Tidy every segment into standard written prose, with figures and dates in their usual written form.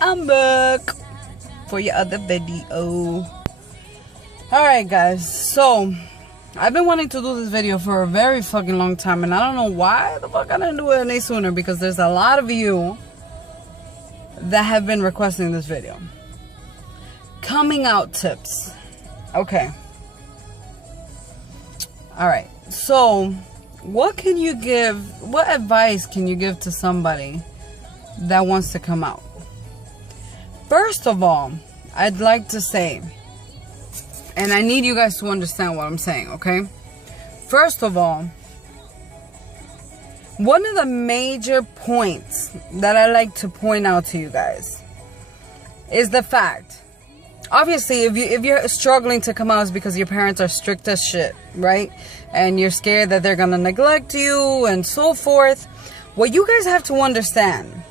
I'm back for your other video. Alright guys, so I've been wanting to do this video for a very fucking long time, and I don't know why the fuck I didn't do it any sooner, because there's a lot of you that have been requesting this video. Coming out tips. Okay. Alright, so what advice can you give to somebody that wants to come out? First of all, I'd like to say, and I need you guys to understand what I'm saying, okay? First of all, one of the major points that I like to point out to you guys is the fact, obviously, if you're struggling to come out, it's because your parents are strict as shit, right? And you're scared that they're gonna neglect you and so forth. What you guys have to understand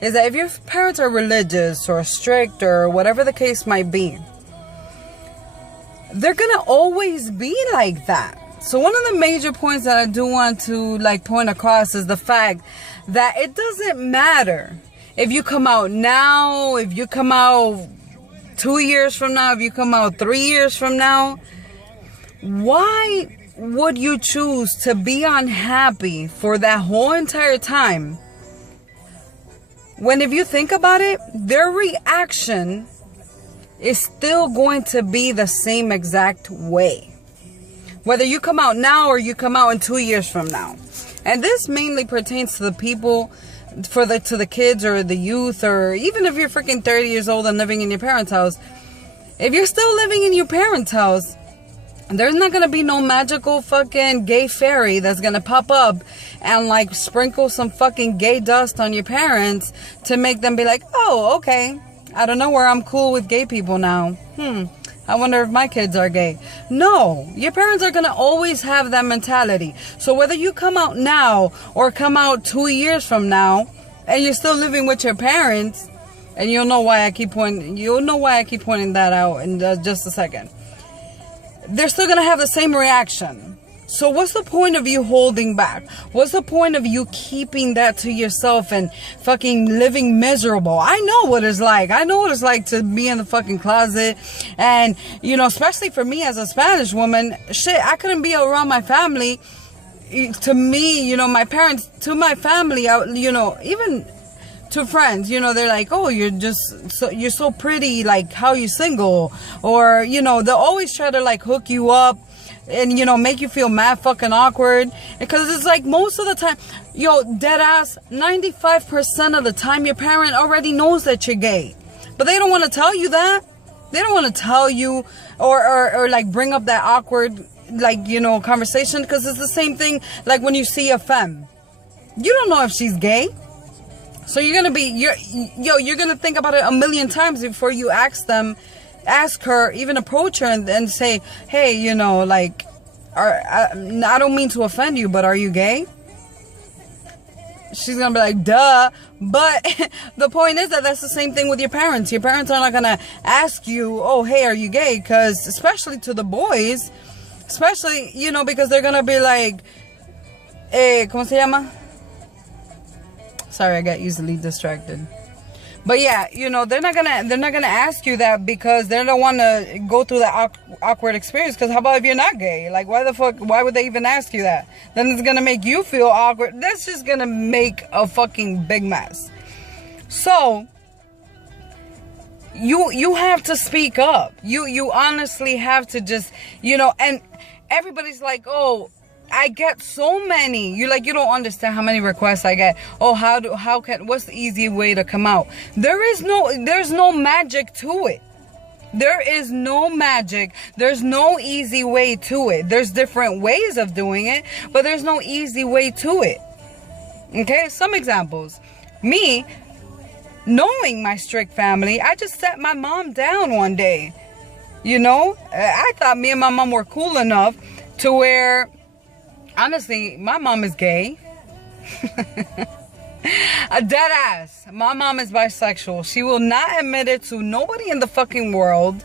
is that if your parents are religious or strict or whatever the case might be, they're gonna always be like that. So one of the major points that I do want to point across is the fact that it doesn't matter if you come out now, if you come out 2 years from now, if you come out 3 years from now. Why would you choose to be unhappy for that whole entire time, when if you think about it, their reaction is still going to be the same exact way, whether you come out now or you come out in 2 years from now? And this mainly pertains to the people, to the kids or the youth, or even if you're freaking 30 years old and living in your parents' house. If you're still living in your parents' house, there's not gonna be no magical fucking gay fairy that's gonna pop up and sprinkle some fucking gay dust on your parents to make them be like, oh, okay, I don't know where I'm cool with gay people now. I wonder if my kids are gay. No, your parents are gonna always have that mentality. So whether you come out now or come out 2 years from now and you're still living with your parents, and you'll know why I keep pointing that out in just a second, they're still gonna have the same reaction. So what's the point of you holding back? What's the point of you keeping that to yourself and fucking living miserable? I know what it's like. I know what it's like to be in the fucking closet. And, especially for me as a Spanish woman, shit, I couldn't be around my family. To me, my parents, to my family, even to friends, they're like, oh, you're so pretty, how you single? Or, they'll always try to hook you up and make you feel mad fucking awkward, because it's most of the time, dead ass, 95% of the time your parent already knows that you're gay, but they don't want to tell you that. They don't want to tell you or bring up that awkward conversation, because it's the same thing when you see a femme, you don't know if she's gay. So you're gonna think about it a million times before you ask her, even approach her and say, hey, I don't mean to offend you, but are you gay? She's gonna be like, duh. But the point is that that's the same thing with your parents. Your parents are not gonna ask you, oh, hey, are you gay? Because especially to the boys, because they're gonna be like, ¿cómo se llama? Sorry, I got easily distracted. But yeah, they're not gonna ask you that, because they don't want to go through that awkward experience. Because how about if you're not gay? Why would they even ask you that? Then it's gonna make you feel awkward. That's just gonna make a fucking big mess. So you have to speak up. You honestly have to just, and everybody's like, oh, I get so many. You don't understand how many requests I get. Oh, what's the easy way to come out? There's no magic to it. There is no magic. There's no easy way to it. There's different ways of doing it, but there's no easy way to it. Okay, some examples. Me, knowing my strict family, I just sat my mom down one day. I thought me and my mom were cool enough to where, honestly, my mom is gay. A dead ass. My mom is bisexual. She will not admit it to nobody in the fucking world.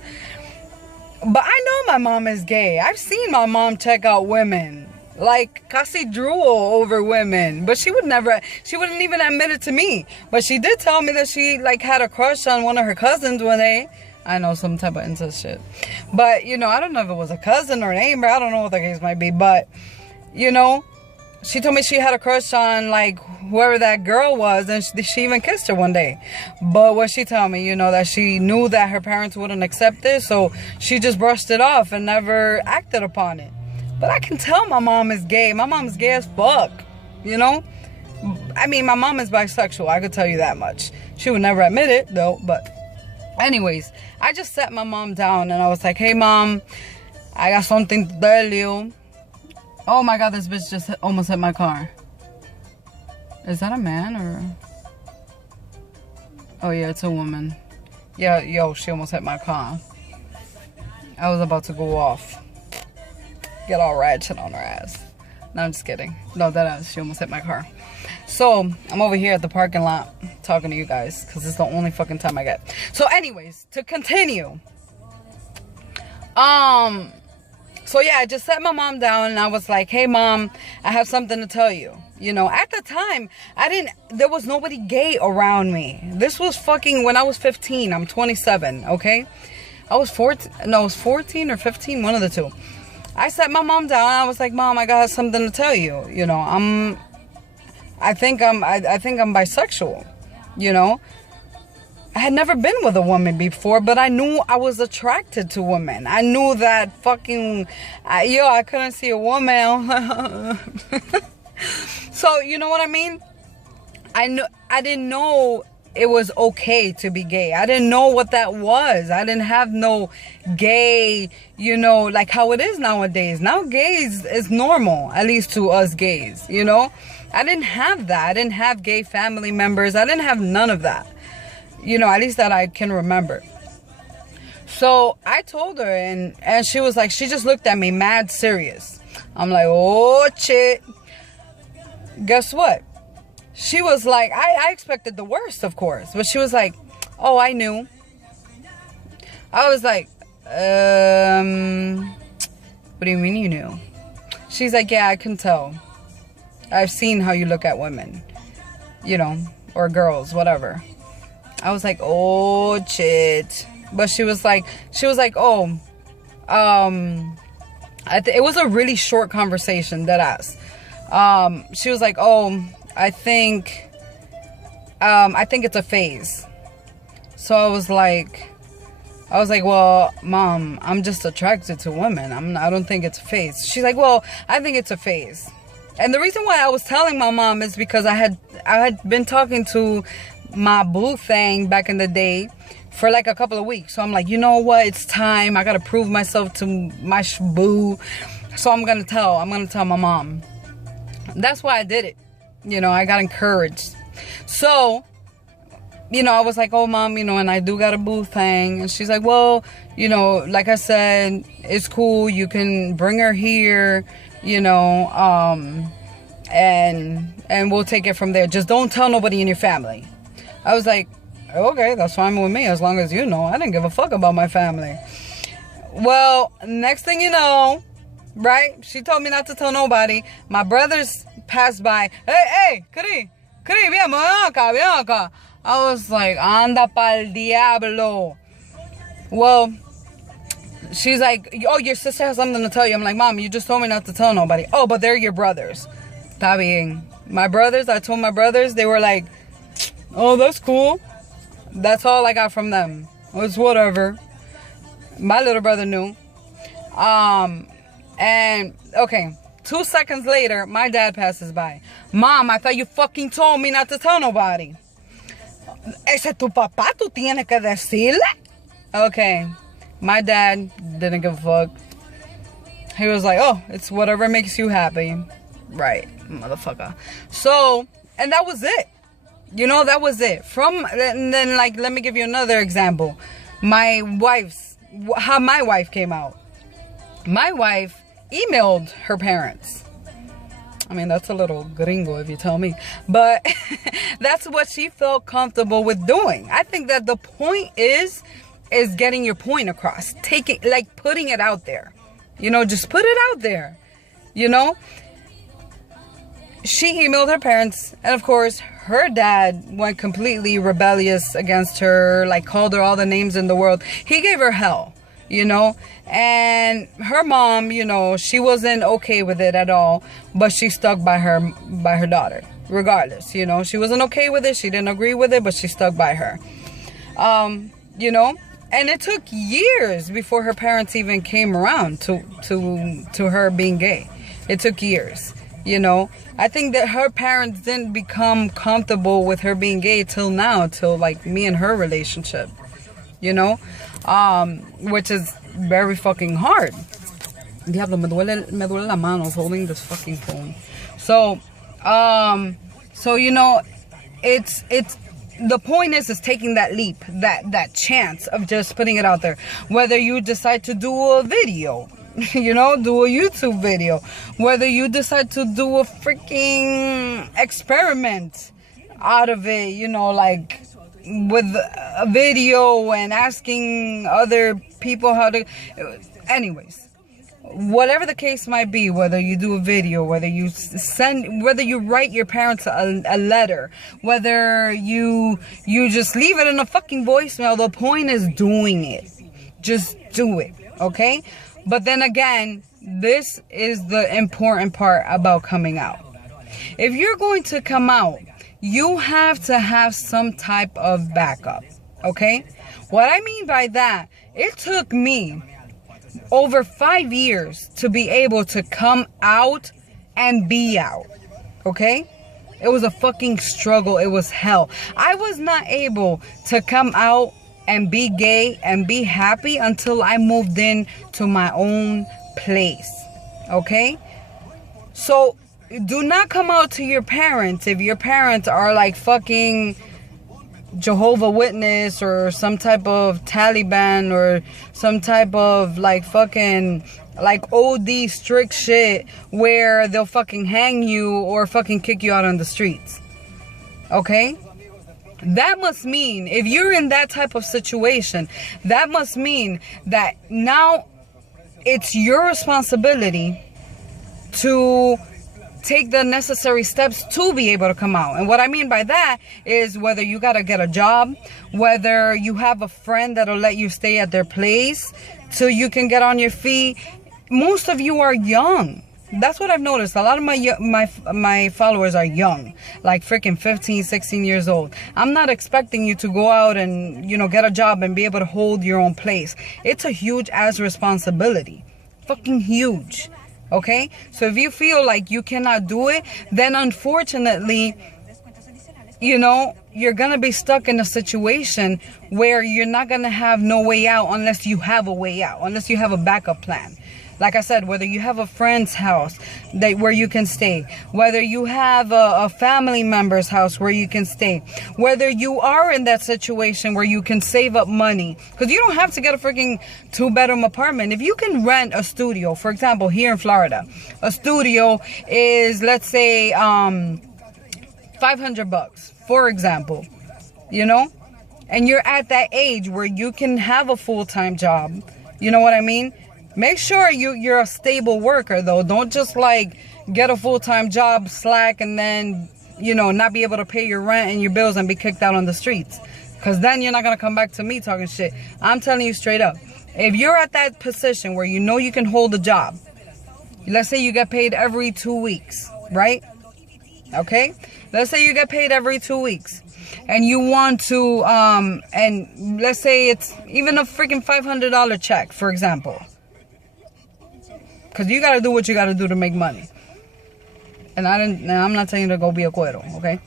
But I know my mom is gay. I've seen my mom check out women. like casi drool over women, but she wouldn't even admit it to me. But she did tell me that she like had a crush on one of her cousins one day. I know, some type of incest shit, but you know, I don't know if it was a cousin or a neighbor. I don't know what the case might be, but you know, she told me she had a crush on like whoever that girl was, and she even kissed her one day. But what she told me, you know, that she knew that her parents wouldn't accept it, so she just brushed it off and never acted upon it. But I can tell my mom is gay. My mom's gay as fuck, you know? I mean, my mom is bisexual, I could tell you that much. She would never admit it, though, but anyways, I just sat my mom down and I was like, hey, Mom, I got something to tell you. Oh my God, this bitch just almost hit my car. Is that a man or? Oh yeah, it's a woman. Yeah, yo, she almost hit my car. I was about to go off. Get all ratchet on her ass. No, I'm just kidding. No, that ass, she almost hit my car. So, I'm over here at the parking lot talking to you guys because it's the only fucking time I get. So anyways, to continue. So yeah, I just sat my mom down and I was like, hey Mom, I have something to tell you. You know, at the time, there was nobody gay around me. This was fucking when I was 15. I'm 27, okay? I was 14 or 15, one of the two. I sat my mom down and I was like, Mom, I got something to tell you. You know, I think I'm bisexual, you know? I had never been with a woman before, but I knew I was attracted to women. I knew that fucking, I couldn't see a woman. So, you know what I mean? I didn't know it was okay to be gay. I didn't know what that was. I didn't have no gay, you know, like how it is nowadays. Now gays is normal, at least to us gays, you know? I didn't have that. I didn't have gay family members. I didn't have none of that. You know, at least that I can remember. So I told her and she was like, she just looked at me mad serious. I'm like, oh shit. Guess what? She was like, I expected the worst, of course. But she was like, oh, I knew. I was like, what do you mean you knew? She's like, yeah, I can tell. I've seen how you look at women, you know, or girls, whatever. I was like, oh shit. But she was like, oh, it was a really short conversation, deadass. She was like, oh, I think it's a phase. So I was like, well, Mom, I'm just attracted to women. I don't think it's a phase. She's like, well, I think it's a phase. And the reason why I was telling my mom is because I had been talking to my boo thing back in the day for like a couple of weeks. So I'm like, you know what? It's time. I got to prove myself to my boo. So I'm going to tell my mom. That's why I did it. You know, I got encouraged. So, you know, I was like, oh, Mom, you know, and I do got a boo thing. And she's like, well, you know, like I said, it's cool. You can bring her here, you know, and we'll take it from there. Just don't tell nobody in your family. I was like, okay, that's fine with me as long as you know. I didn't give a fuck about my family. Well, next thing you know, right? She told me not to tell nobody. My brothers passed by. Hey, Kari, ven acá. I was like, anda pa'l diablo. Well, she's like, oh, your sister has something to tell you. I'm like, Mom, you just told me not to tell nobody. Oh, but they're your brothers. Está bien. My brothers, I told my brothers, they were like, oh, that's cool. That's all I got from them. It's whatever. My little brother knew. And, okay, 2 seconds later, my dad passes by. Mom, I thought you fucking told me not to tell nobody. Ese es tu papá, tú tienes que decirle. Okay, my dad didn't give a fuck. He was like, oh, it's whatever makes you happy. Right, motherfucker. So, and that was it. You know, that was it. And then, like, let me give you another example. How my wife came out. My wife emailed her parents. I mean, that's a little gringo if you tell me. But that's what she felt comfortable with doing. I think that the point is getting your point across. Putting it out there. You know, just put it out there. You know? she emailed her parents, and of course her dad went completely rebellious against her, like called her all the names in the world. He gave her hell, you know. And her mom, you know, she wasn't okay with it at all, but she stuck by her daughter regardless, you know. She wasn't okay with it, she didn't agree with it, but she stuck by her. You know, and it took years before her parents even came around to her being gay. It took years, you know. I think that her parents didn't become comfortable with her being gay till now, till like me and her relationship, you know, which is very fucking hard. Diablo, me duele la manos holding this fucking phone. So you know, it's the point is taking that leap, that chance of just putting it out there. Whether you decide to do a video, you know, do a YouTube video, whether you decide to do a freaking experiment out of it, you know, like with a video and asking other people how to, anyways, whatever the case might be, whether you do a video, whether you write your parents a letter, whether you just leave it in a fucking voicemail, the point is doing it. Just do it, okay? But then again, this is the important part about coming out. If you're going to come out, you have to have some type of backup, okay? What I mean by that, it took me over 5 years to be able to come out and be out, okay? It was a fucking struggle. It was hell. I was not able to come out and be gay and be happy until I moved in to my own place, okay? So do not come out to your parents if your parents are like fucking Jehovah Witness or some type of Taliban or some type of like fucking like OD strict shit where they'll fucking hang you or fucking kick you out on the streets, okay? That must mean, if you're in that type of situation, that must mean that now it's your responsibility to take the necessary steps to be able to come out. And what I mean by that is whether you gotta get a job, whether you have a friend that'll let you stay at their place so you can get on your feet. Most of you are young. That's what I've noticed. A lot of my followers are young, like freaking 15, 16 years old. I'm not expecting you to go out and, you know, get a job and be able to hold your own place. It's a huge ass responsibility. Fucking huge. Okay? So if you feel like you cannot do it, then unfortunately, you know, you're gonna be stuck in a situation where you're not gonna have no way out unless you have a way out, unless you have a backup plan. Like I said, whether you have a friend's house where you can stay, whether you have a family member's house where you can stay, whether you are in that situation where you can save up money, because you don't have to get a freaking 2-bedroom apartment. If you can rent a studio, for example, here in Florida, a studio is, let's say, $500, for example, you know, and you're at that age where you can have a full-time job, you know what I mean? Make sure you're a stable worker, though. Don't just like get a full-time job, slack, and then, you know, not be able to pay your rent and your bills and be kicked out on the streets. Because then you're not going to come back to me talking shit. I'm telling you straight up. If you're at that position where you know you can hold a job, let's say you get paid every 2 weeks, right? Okay? Let's say you get paid every 2 weeks. And you want to, and let's say it's even a freaking $500 check, for example. Because you got to do what you got to do to make money. And I'm not telling you to go be a cuero, okay?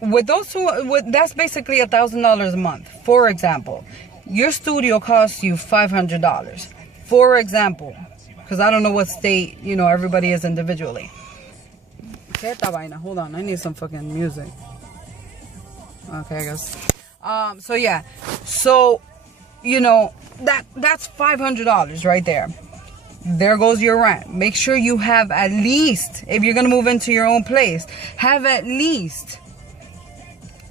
With those two, that's basically $1,000 a month. For example, your studio costs you $500. For example, because I don't know what state, you know, everybody is individually. Hold on, I need some fucking music. Okay, I guess. So yeah, so, you know, that's $500 right there. There goes your rent. Make sure you have at least, if you're gonna move into your own place, have at least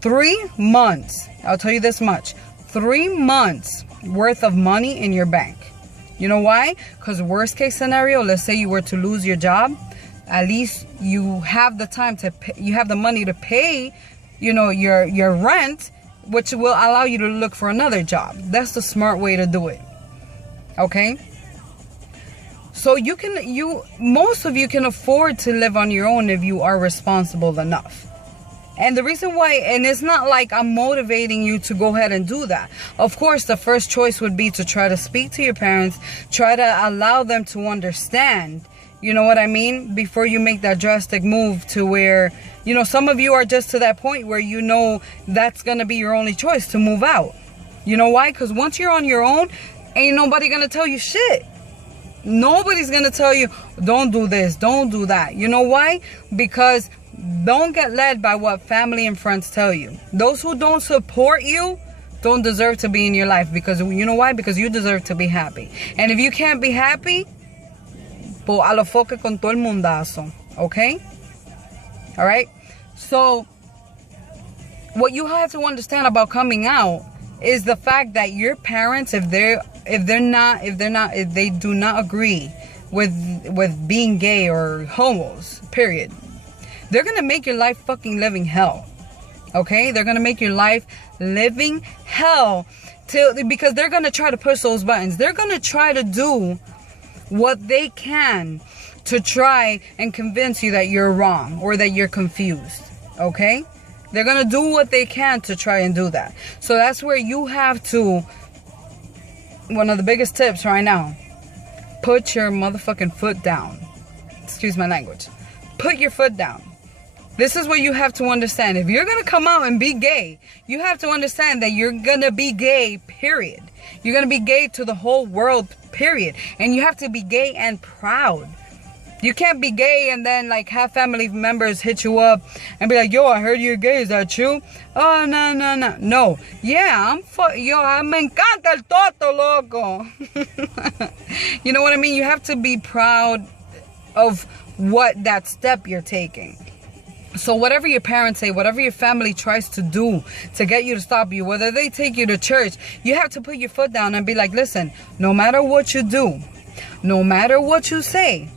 3 months. I'll tell you this much: 3 months worth of money in your bank. You know why? Because worst case scenario, let's say you were to lose your job, at least you have the time to pay, you have the money to pay, you know, your rent, which will allow you to look for another job. That's the smart way to do it. Okay? So most of you can afford to live on your own if you are responsible enough. And the reason why, and it's not like I'm motivating you to go ahead and do that. Of course, the first choice would be to try to speak to your parents, try to allow them to understand, you know what I mean? Before you make that drastic move to where, you know, some of you are just to that point where you know that's going to be your only choice to move out. You know why? Because once you're on your own, ain't nobody going to tell you shit. Nobody's going to tell you, don't do this, don't do that. You know why? Because don't get led by what family and friends tell you. Those who don't support you don't deserve to be in your life. Because you know why? Because you deserve to be happy. And if you can't be happy, pues a lo foque con todo el mundazo. Okay? Alright? So, what you have to understand about coming out is the fact that your parents, if they do not agree with being gay or homos, period, they're gonna make your life fucking living hell. Okay? They're gonna make your life living hell because they're gonna try to push those buttons. They're gonna try to do what they can to try and convince you that you're wrong or that you're confused. Okay? They're gonna do what they can to try and do that. So that's where you have to, one of the biggest tips right now, put your motherfucking foot down. Excuse my language. Put your foot down. This is what you have to understand. If you're going to come out and be gay, you have to understand that you're going to be gay, period. You're going to be gay to the whole world, period. And you have to be gay and proud. You can't be gay and then like have family members hit you up and be like, yo, I heard you're gay. Is that true? Oh, no. No. Yeah, me encanta el toto, loco. You know what I mean? You have to be proud of what that step you're taking. So whatever your parents say, whatever your family tries to do to get you to stop you, whether they take you to church, you have to put your foot down and be like, listen, no matter what you do, no matter what you say,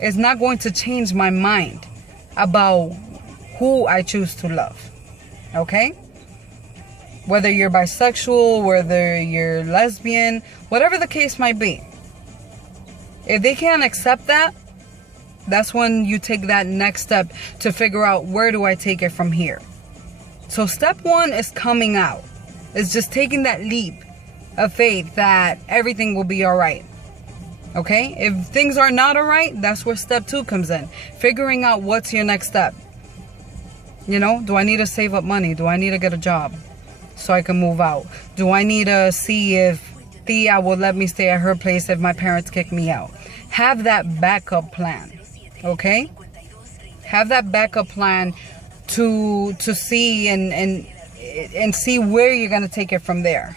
it's not going to change my mind about who I choose to love. Okay? Whether you're bisexual, whether you're lesbian, whatever the case might be. If they can't accept that, that's when you take that next step to figure out, where do I take it from here? So step one is coming out. It's just taking that leap of faith that everything will be all right. Okay? If things are not all right, that's where step two comes in. Figuring out what's your next step. You know, do I need to save up money? Do I need to get a job so I can move out? Do I need to see if Tia will let me stay at her place if my parents kick me out? Have that backup plan. Okay? Have that backup plan to see and see where you're going to take it from there.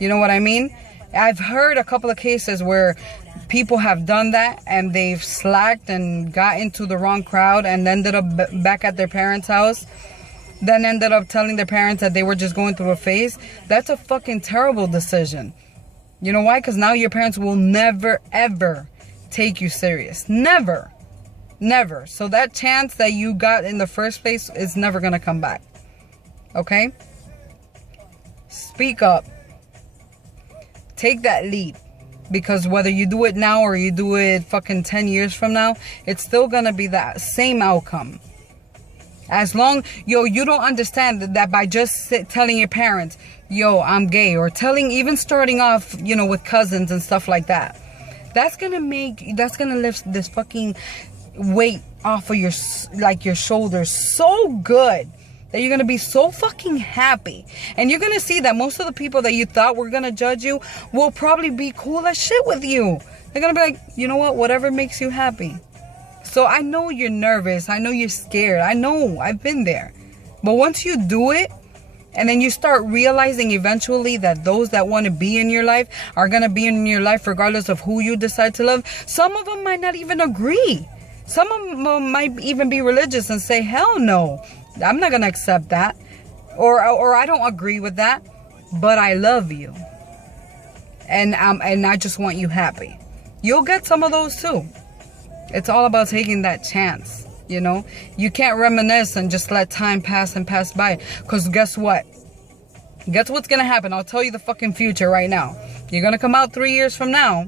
You know what I mean? I've heard a couple of cases where people have done that and they've slacked and got into the wrong crowd and ended up back at their parents' house. Then ended up telling their parents that they were just going through a phase. That's a fucking terrible decision. You know why? Because now your parents will never, ever take you serious. Never. Never. So that chance that you got in the first place is never going to come back. Okay? Speak up. Take that lead. Because whether you do it now or you do it fucking 10 years from now, it's still going to be that same outcome. As long, you don't understand that by just telling your parents, yo, I'm gay, or even starting off, with cousins and stuff like that. That's going to lift this fucking weight off of your shoulders so good that you're going to be so fucking happy. And you're going to see that most of the people that you thought were going to judge you will probably be cool as shit with you. They're going to be like, you know what? Whatever makes you happy. So I know you're nervous. I know you're scared. I know. I've been there. But once you do it, and then you start realizing eventually that those that want to be in your life are going to be in your life regardless of who you decide to love. Some of them might not even agree. Some of them might even be religious and say, hell no, I'm not going to accept that. Or I don't agree with that, but I love you. and I just want you happy. You'll get some of those too. It's all about taking that chance, you know? You can't reminisce and just let time pass and pass by. Because guess what? Guess what's gonna happen? I'll tell you the fucking future right now. You're gonna come out 3 years from now,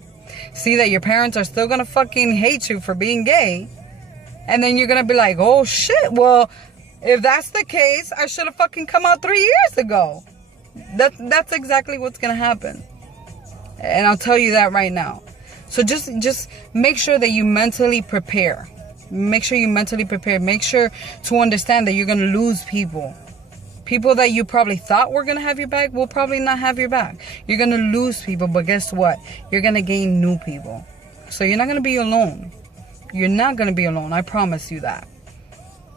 see that your parents are still gonna fucking hate you for being gay, and then you're gonna be like, oh shit, well, if that's the case, I should have fucking come out 3 years ago. That's exactly what's gonna happen. And I'll tell you that right now. So just make sure that you mentally prepare. Make sure you mentally prepare. Make sure to understand that you're gonna lose people. People that you probably thought were going to have your back will probably not have your back. You're going to lose people, but guess what? You're going to gain new people. So you're not going to be alone. You're not going to be alone. I promise you that.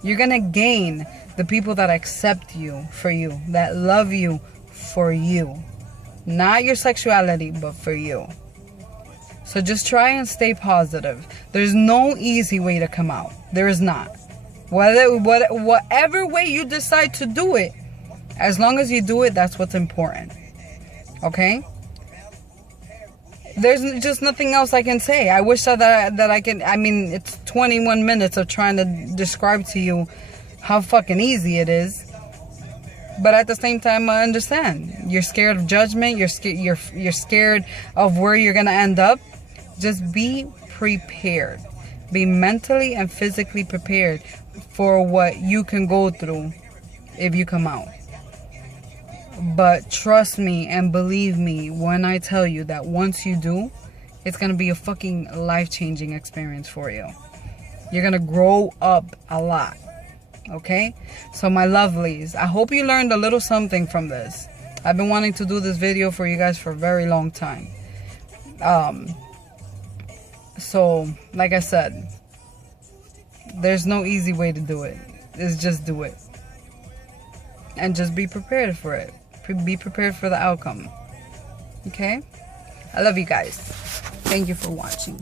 You're going to gain the people that accept you for you, that love you for you. Not your sexuality, but for you. So just try and stay positive. There's no easy way to come out. There is not. Whatever way you decide to do it, as long as you do it, that's what's important. Okay? There's just nothing else I can say. I wish that I can. I mean, it's 21 minutes of trying to describe to you how fucking easy it is. But at the same time, I understand. You're scared of judgment. You're scared of where you're gonna end up. Just be prepared. Be mentally and physically prepared for what you can go through if you come out. But trust me and believe me when I tell you that once you do, it's going to be a fucking life-changing experience for you. You're going to grow up a lot. Okay? So my lovelies, I hope you learned a little something from this. I've been wanting to do this video for you guys for a very long time. So, like I said, there's no easy way to do it. It's just do it. And just be prepared for it. Be prepared for the outcome. Okay? I love you guys. Thank you for watching.